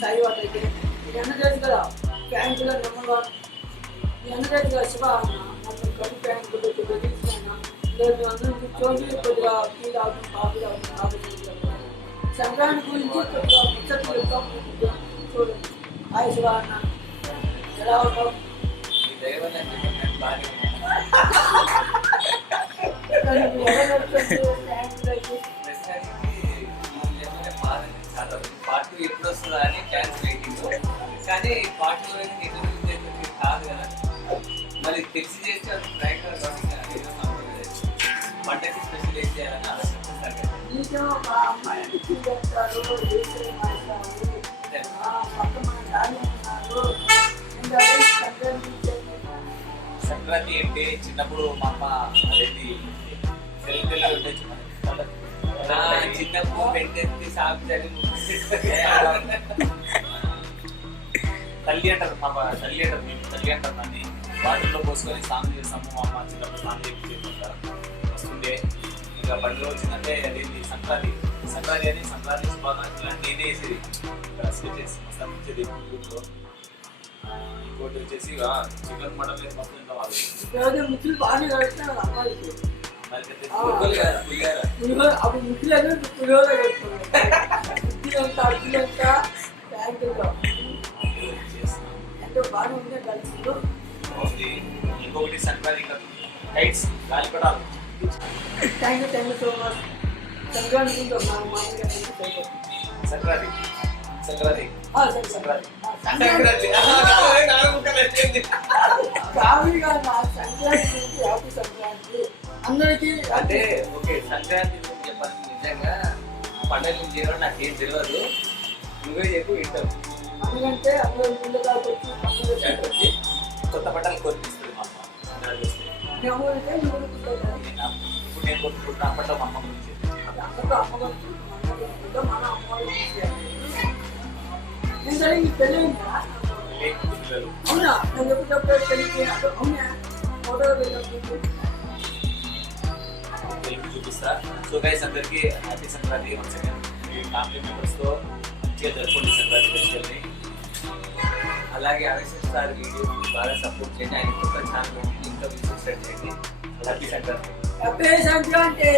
ಚಾಯ್ water ಇದೆ ಈ ಎನರ್ಜೈಸ್ಗಳ ಟ್ಯಾಂಕ್ಗಳ ನಮಗ ಈ ಎನರ್ಜೈಸ್ಗಳ ಶುಭ ಮತ್ತು ಕಡು ಟ್ಯಾಂಕ್ లేదు అందరూ కూర్చొని కొద్దిగా టీ తాగుతాం కాఫీ తాగుతాం ఆలోచించాం సంక్రాంతి గురించి కొద్దిగా ముచ్చట్లు చెప్తాం చూడండి ఆయుష్ అన్న ఎలా ఉంటాం ఎవరు వస్తుందా అని ఫ్యాన్స్ వెయిటింగ్ కానీ పార్ట్ అనేది ఇంటర్వ్యూ చేస్తే కాదు కదా మరి తెలిసి చేస్తే అది లేదు. పంటకి స్పెషల్ ఏం చేయాలని ఆలోచిస్తారు కదా. సంక్రాంతి అంటే చిన్నప్పుడు మా అమ్మ అదేంటి తెల్ల తెల్ల సాగు తల్లి అంటారు మా తల్లి అంటారు మేము తల్లి అంటారు దాన్ని వాటిల్లో పోసుకొని స్నానం చేస్తాము మా అమ్మ చిన్నప్పుడు స్నానం చేయించుకుంటారు వస్తుండే ఇంకా బండిలో వచ్చిందంటే అదేంటి సంక్రాంతి సంక్రాంతి అని సంక్రాంతి శుభాకాంక్షలు అని నేనే వేసేది స్కెచెస్ మస్తు వచ్చేది యూట్యూబ్లో ఇంకోటి వచ్చేసి చికెన్ మటన్ లేదు మొత్తం ఇంత వాళ్ళు పులిహార అప్పుడు ముక్కులేదు పులిహోర ముక్కులంతా అడ్డులంతా బ్యాంకులో చేస్తున్నాం ఎంతో బాగానే ఉంది కలిసి. ఇంకొకటి సంక్రాంతి గాలిపటాలు thank you thank you so much Sankranti. Sankranti Sankranti. Sankranti Sankranti Sankranti happy Sankranti అందరికీ అంటే ఓకే సంక్రాంతి గురించి చెప్పాలి నిజంగా పండుగ గురించి ఏమో నాకేం తెలియదు నువ్వే చెప్పు వింటావు ఎందుకంటే అందరూ వచ్చి పండుగ వచ్చి కొత్త బట్టలు కొనిపిస్తుంది మా అమ్మ. నేను అప్- ఇప్పుడు నేను కొనుక్కుంటున్న అప్పట్లో మా అమ్మ గురించి అవునా? నేను పెళ్ళికి అదో అవునా? ఫోటో వెళ్ళినప్పుడు తెలుగు చూపిస్తా సో గైస్ అందరికి హ్యాపీ సంక్రాంతి వన్స్ అగైన్ మీ ఫ్యామిలీ మెంబర్స్ తో మంచిగా జరుపుకోండి సంక్రాంతి ఫెస్టివల్ని అలాగే అవిశ్వ సార్ వీడియో బాగా సపోర్ట్ చేయండి ఆయన కొత్త ఛానల్ ఇంకా విజిట్ చేయండి హ్యాపీ సంక్రాంతి హ్యాపీ సంక్రాంతి